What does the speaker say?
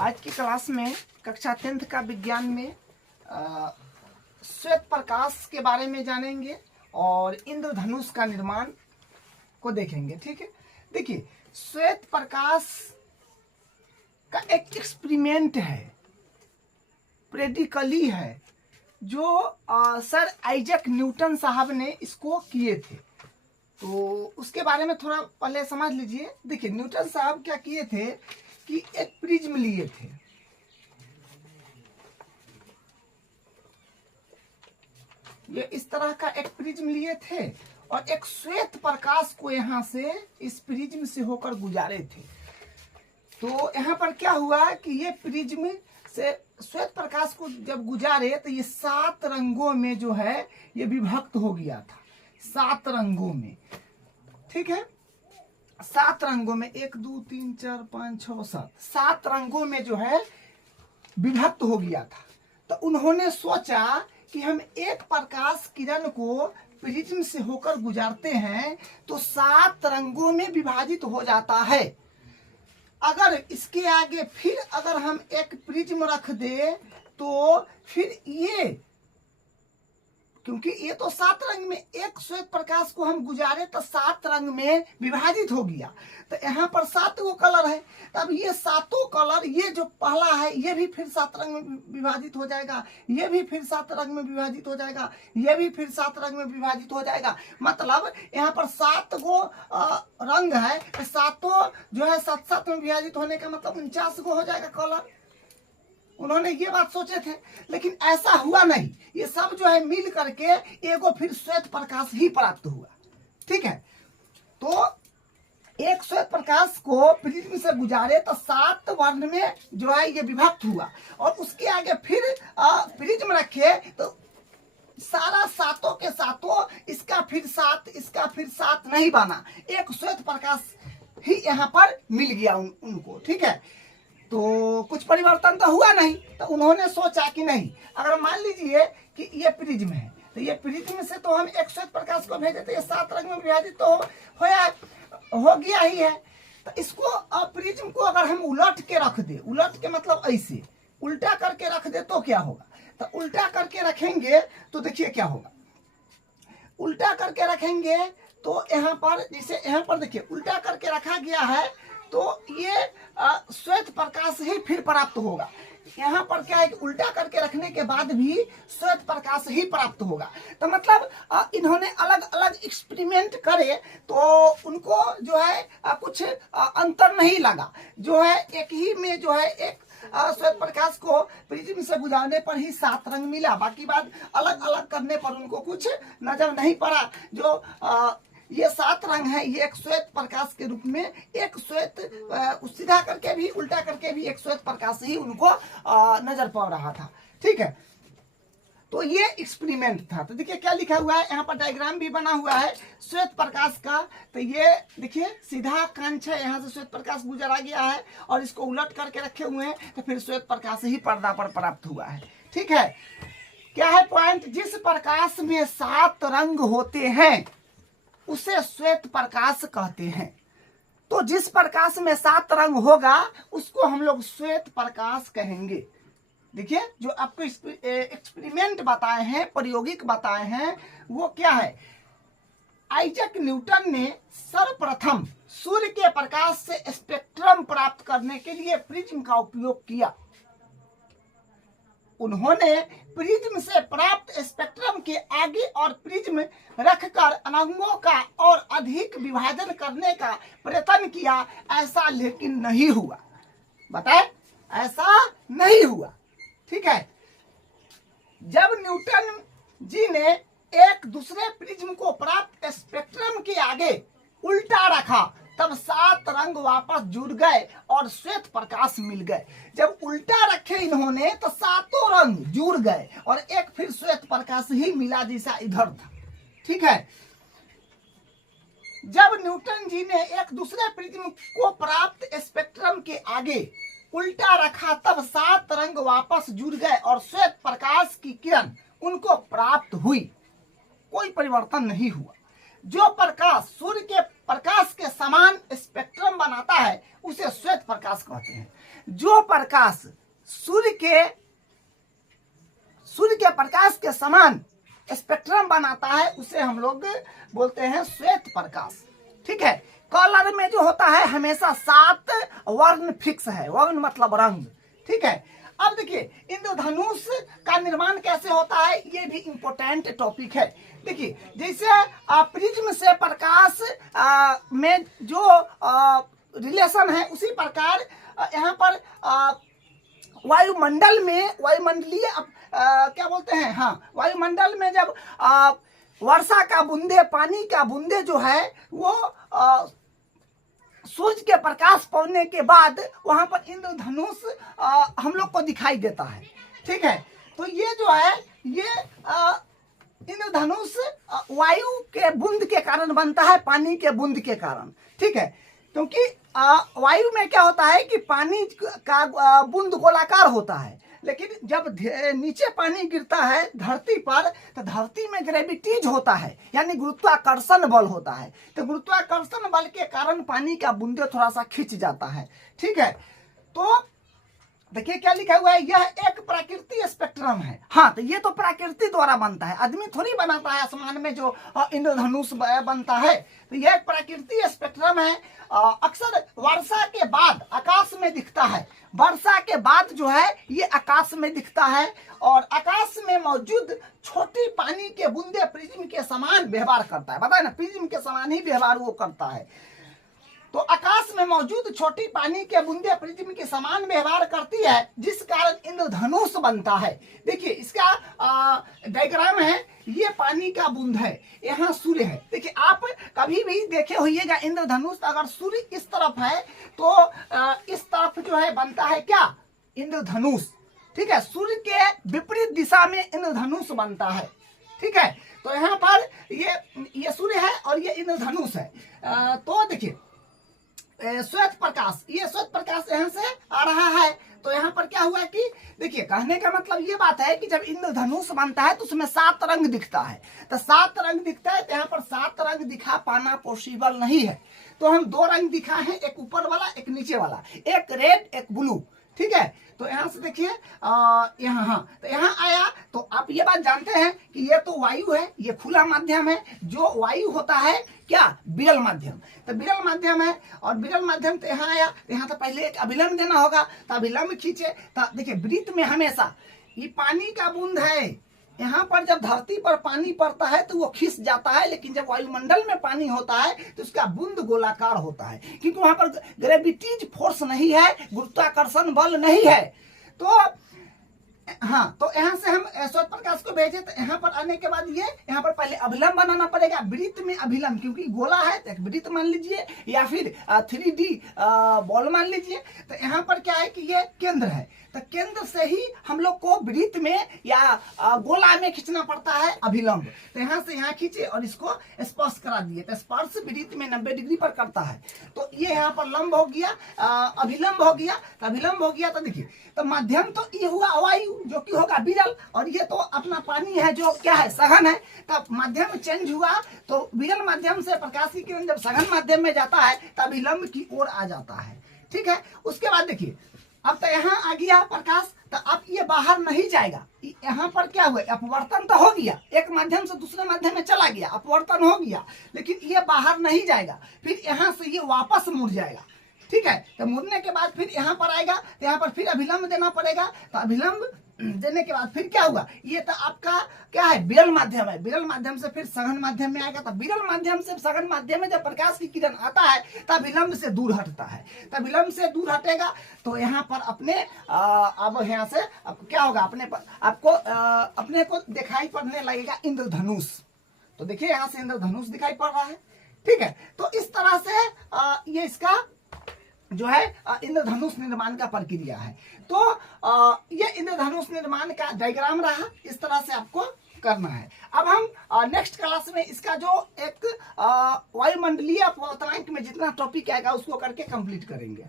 आज की क्लास में कक्षा 10th का विज्ञान में श्वेत प्रकाश के बारे में जानेंगे और इंद्रधनुष का निर्माण को देखेंगे। ठीक है, देखिए श्वेत प्रकाश का एक एक्सपेरिमेंट है, प्रेडिकली है, जो सर आइजैक न्यूटन साहब ने इसको किए थे। तो उसके बारे में थोड़ा पहले समझ लीजिए। देखिए न्यूटन साहब क्या किए थे कि एक प्रिज्म लिए थे। ये इस तरह का एक प्रिज्म लिए थे और एक श्वेत प्रकाश को यहां से इस प्रिज्म से होकर गुजारे थे। तो यहाँ पर क्या हुआ कि ये प्रिज्म से श्वेत प्रकाश को जब गुजारे तो ये 7 रंगों में जो है ये विभक्त हो गया था, 7 रंगों में। ठीक है, 7 रंगों में 1 2 3 4 5 6 7 रंगों में जो है विभक्त हो गया था। तो उन्होंने सोचा कि हम एक प्रकाश किरण को प्रिज्म से होकर गुजारते हैं तो 7 रंगों में विभाजित हो जाता है। अगर इसके आगे फिर अगर हम एक प्रिज्म रख दे तो फिर ये, क्योंकि ये तो 7 रंग में एक श्वेत प्रकाश को हम गुजारे तो 7 रंग में विभाजित हो गया। तो यहाँ पर 7 गो कलर है, तब ये 7 कलर, ये जो पहला है ये भी फिर 7 रंग में विभाजित हो जाएगा, ये भी फिर 7 रंग में विभाजित हो जाएगा, ये भी फिर 7 रंग में विभाजित हो जाएगा। मतलब यहाँ पर 7 गो रंग है, 7 जो है 7 में विभाजित होने का मतलब 49 गो हो जाएगा कलर। उन्होंने ये बात सोचे थे, लेकिन ऐसा हुआ नहीं। ये सब जो है मिल करके एगो फिर श्वेत प्रकाश ही प्राप्त हुआ। ठीक है, तो एक श्वेत प्रकाश को प्रिज्म से गुजारे तो 7 वर्ण में जो है ये विभक्त हुआ और उसके आगे फिर प्रिज्म रखे तो सारा 7 के 7 इसका फिर 7 इसका फिर 7 नहीं बना, एक श्वेत प्रकाश ही यहाँ पर मिल गया उनको। ठीक है, तो कुछ परिवर्तन तो हुआ नहीं। तो उन्होंने सोचा कि नहीं, अगर मान लीजिए कि ये प्रिज्म है तो ये प्रिज्म से तो हम एक श्वेत प्रकाश को भेजे तो ये 7 रंग में विभाजित तो हो गया ही है। तो इसको प्रिज्म को अगर हम उलट के रख दे, उलट के मतलब ऐसे उल्टा करके रख दे तो क्या होगा। तो उल्टा करके रखेंगे तो देखिए क्या होगा। उल्टा करके रखेंगे तो यहाँ पर, जैसे यहाँ पर देखिए उल्टा करके रखा गया है तो ये श्वेत प्रकाश ही फिर प्राप्त होगा। यहाँ पर क्या है कि उल्टा करके रखने के बाद भी श्वेत प्रकाश ही प्राप्त होगा। तो मतलब इन्होंने अलग अलग एक्सपेरिमेंट करे तो उनको जो है कुछ अंतर नहीं लगा। जो है एक ही में जो है एक श्वेत प्रकाश को प्रिज्म से गुजारने पर ही 7 रंग मिला, बाकी बात अलग अलग करने पर उनको कुछ नजर नहीं पड़ा। जो ये 7 रंग है, ये एक श्वेत प्रकाश के रूप में एक श्वेत सीधा करके भी उल्टा करके भी एक श्वेत प्रकाश ही उनको नजर पड़ रहा था। ठीक है, तो ये एक्सपेरिमेंट था। तो देखिए क्या लिखा हुआ है, यहाँ पर डायग्राम भी बना हुआ है श्वेत प्रकाश का। तो ये देखिए सीधा कांच है, यहाँ से श्वेत प्रकाश गुजरा गया है और इसको उलट करके रखे हुए हैं तो फिर श्वेत प्रकाश ही पर्दा पर प्राप्त हुआ है। ठीक है, क्या है पॉइंट, जिस प्रकाश में 7 रंग होते हैं उसे श्वेत प्रकाश कहते हैं। तो जिस प्रकाश में 7 रंग होगा उसको हम लोग श्वेत प्रकाश कहेंगे। देखिए जो आपको एक्सपेरिमेंट बताए हैं, प्रायोगिक बताए हैं, वो क्या है, आइजैक न्यूटन ने सर्वप्रथम सूर्य के प्रकाश से स्पेक्ट्रम प्राप्त करने के लिए प्रिज्म का उपयोग किया। उन्होंने प्रिज्म से प्राप्त स्पेक्ट्रम के आगे और प्रिज्म रखकर अनंगों का और अधिक विभाजन करने का प्रयत्न किया, ऐसा लेकिन नहीं हुआ। बताए, ऐसा नहीं हुआ। ठीक है, जब न्यूटन जी ने एक दूसरे प्रिज्म को प्राप्त स्पेक्ट्रम के आगे उल्टा रखा तब 7 रंग वापस जुड़ गए और श्वेत प्रकाश मिल गए। जब उल्टा रखे इन्होंने तो 7 रंग जुड़ गए और एक फिर श्वेत प्रकाश ही मिला जैसा इधर था। ठीक है, जब न्यूटन जी ने एक दूसरे प्रिज्म को प्राप्त स्पेक्ट्रम के आगे उल्टा रखा तब 7 रंग वापस जुड़ गए और श्वेत प्रकाश की किरण उनको प्राप्त हुई। कोई परिवर्तन नहीं हुआ। जो प्रकाश सूर्य के प्रकाश के समान स्पेक्ट्रम बनाता है उसे श्वेत प्रकाश प्रकाश कहते हैं। जो प्रकाश सूर्य के प्रकाश के समान स्पेक्ट्रम बनाता है उसे हम लोग बोलते हैं श्वेत प्रकाश। ठीक है, कलर में जो होता है हमेशा 7 वर्ण फिक्स है, वर्ण मतलब रंग। ठीक है, अब देखिए इंद्रधनुष का निर्माण कैसे होता है, ये भी इंपॉर्टेंट टॉपिक है। देखिए जैसे प्रिज्म से प्रकाश में जो रिलेशन है, उसी प्रकार यहाँ पर वायुमंडल में, वायुमंडलीय क्या बोलते हैं, हाँ, वायुमंडल में जब वर्षा का बूंदे, पानी का बूंदे जो है वो सूर्य के प्रकाश पड़ने के बाद वहां पर इंद्रधनुष हम लोग को दिखाई देता है। ठीक है, तो ये जो है ये इंद्रधनुष वायु के बूंद के कारण बनता है, पानी के बूंद के कारण। ठीक है, क्योंकि वायु में क्या होता है कि पानी का बूंद गोलाकार होता है, लेकिन जब नीचे पानी गिरता है धरती पर तो धरती में ग्रेविटीज होता है, यानी गुरुत्वाकर्षण बल होता है। तो गुरुत्वाकर्षण बल के कारण पानी का बूंदे थोड़ा सा खिंच जाता है। ठीक है, तो देखिए क्या लिखा हुआ है, यह एक प्राकृतिक स्पेक्ट्रम है। हाँ, तो ये तो प्रकृति द्वारा बनता है, आदमी थोड़ी बनाता है आसमान में जो इंद्रधनुष बनता है। तो यह एक प्राकृतिक स्पेक्ट्रम है। अक्सर वर्षा के बाद आकाश में दिखता है, वर्षा के बाद जो है ये आकाश में दिखता है, और आकाश में मौजूद छोटी पानी के बूंदे प्रिज्म के समान व्यवहार करता है। बताए ना, प्रिज्म के समान ही व्यवहार वो करता है। तो आकाश में मौजूद छोटी पानी के बूंदे प्रिज्म के समान व्यवहार करती है, जिस कारण इंद्रधनुष बनता है। देखिए इसका डायग्राम है, ये पानी का बूंद है, यहाँ सूर्य है। देखिए आप कभी भी देखे होइएगा इंद्रधनुष, अगर सूर्य इस तरफ है तो इस तरफ जो है बनता है क्या, इंद्रधनुष। ठीक है, सूर्य के विपरीत दिशा में इंद्रधनुष बनता है। ठीक है, तो यहाँ पर ये सूर्य है और ये इंद्रधनुष है। तो देखिए श्वेत प्रकाश, ये श्वेत प्रकाश यहाँ से आ रहा है। तो यहाँ पर क्या हुआ कि देखिए कहने का मतलब ये बात है कि जब इंद्रधनुष बनता है तो उसमें 7 रंग दिखता है। तो 7 रंग दिखता है, तो यहाँ पर 7 रंग दिखा पाना पॉसिबल नहीं है। तो हम 2 रंग दिखा है, एक ऊपर वाला एक नीचे वाला, एक रेड एक ब्लू। ठीक है, तो यहाँ से देखिए यहाँ, हाँ, तो यहाँ आया तो आप ये बात जानते हैं कि ये तो वायु है, ये खुला माध्यम है। जो वायु होता है क्या, विरल माध्यम। तो विरल माध्यम है, और विरल माध्यम तो यहाँ आया, यहाँ तो पहले एक अभिलंब देना होगा, तो अभिलंब खींचे। तो देखिए वृत्त में हमेशा ये पानी का बूंद है, यहाँ पर जब धरती पर पानी पड़ता है तो वो खिस जाता है, लेकिन जब वायुमंडल में पानी होता है तो उसका बूंद गोलाकार होता है, क्योंकि वहां पर ग्रेविटीज फोर्स नहीं है, गुरुत्वाकर्षण बल नहीं है। तो हाँ, तो यहाँ से हम श्वेत प्रकाश को भेजे, तो यहाँ पर आने के बाद ये यहाँ पर पहले अभिलंब बनाना पड़ेगा, वृत्त में अभिलंब, क्योंकि गोला है तो एक वृत्त मान लीजिए, या फिर 3D बॉल मान लीजिए। तो यहाँ पर क्या है कि ये केंद्र है, तो केंद्र से ही हम लोग को वृत्त में या गोला में खींचना पड़ता है अभिलंब। तो यहाँ से यहाँ खींचे और इसको स्पर्श करा दिए, तो स्पर्श वृत्त में 90 डिग्री पर करता है। तो ये यहाँ पर लंब हो गया, अभिलंब हो गया। तो अभिलंब हो गया तो देखिए, तो माध्यम तो ये हुआ वायु जो कि होगा विरल, और ये तो अपना पानी है जो क्या है, सघन है। तब माध्यम चेंज हुआ, तो विरल माध्यम से प्रकाश की किरण जब सघन माध्यम में जाता है तब विलंब की ओर आ जाता है। ठीक है, उसके बाद देखिए अब तो यहाँ आ गया प्रकाश, तो अब ये बाहर नहीं जाएगा। यहाँ पर क्या हुआ, अपवर्तन तो हो गया, एक माध्यम से दूसरे माध्यम में चला गया, अपवर्तन हो गया, लेकिन ये बाहर नहीं जाएगा, फिर यहाँ से ये वापस मुड़ जाएगा। ठीक है, तो मुड़ने के बाद फिर यहाँ पर आएगा, तो यहाँ पर फिर अभिलंब देना पड़ेगा। तो अभिलंब देने के बाद फिर क्या हुआ, ये तो आपका क्या है, विरल माध्यम है, विरल माध्यम से फिर सघन माध्यम में आएगा। तो विरल माध्यम से सघन माध्यम में जब प्रकाश की किरण आता है तब विलंब से दूर हटता है। तब विलंब से दूर हटेगा तो यहाँ पर अपने अब यहाँ से अब क्या होगा, अपने पर आपको अपने को दिखाई पड़ने लगेगा इंद्रधनुष। तो देखिए यहाँ से इंद्रधनुष दिखाई पड़ रहा है। ठीक है, तो इस तरह से ये इसका जो है इंद्रधनुष निर्माण का प्रक्रिया है। तो ये इंद्रधनुष निर्माण का डायग्राम रहा, इस तरह से आपको करना है। अब हम नेक्स्ट क्लास में इसका जो एक वायुमंडलीय अपवर्तनांक में जितना टॉपिक आएगा उसको करके कंप्लीट करेंगे।